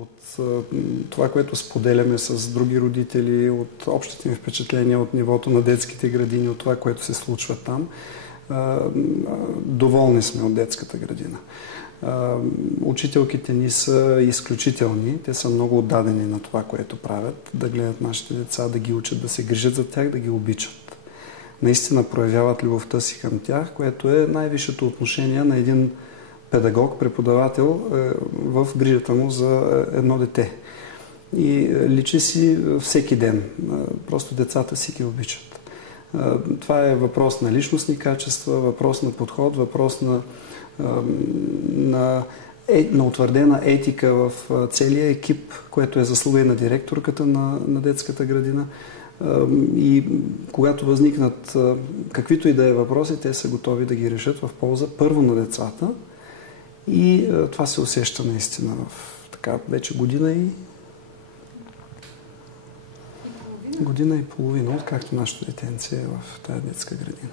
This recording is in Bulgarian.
от това, което споделяме с други родители, от общите им впечатления, от нивото на детските градини, от това, което се случва там. Доволни сме от детската градина. Учителките ни са изключителни. Те са много отдадени на това, което правят. Да гледат нашите деца, да ги учат, да се грижат за тях, да ги обичат. Наистина проявяват любовта си към тях, което е най-висшето отношение на един педагог, преподавател в грижата му за едно дете. И личи си всеки ден. Просто децата си ги обичат. Това е въпрос на личностни качества, въпрос на подход, въпрос на утвърдена етика в целия екип, което е заслуга и на директорката на детската градина. И когато възникнат каквито и да е въпроси, те са готови да ги решат в полза първо на децата. И това се усеща наистина в така вече година и половина, откакто нашето детенце е в тази детска градина.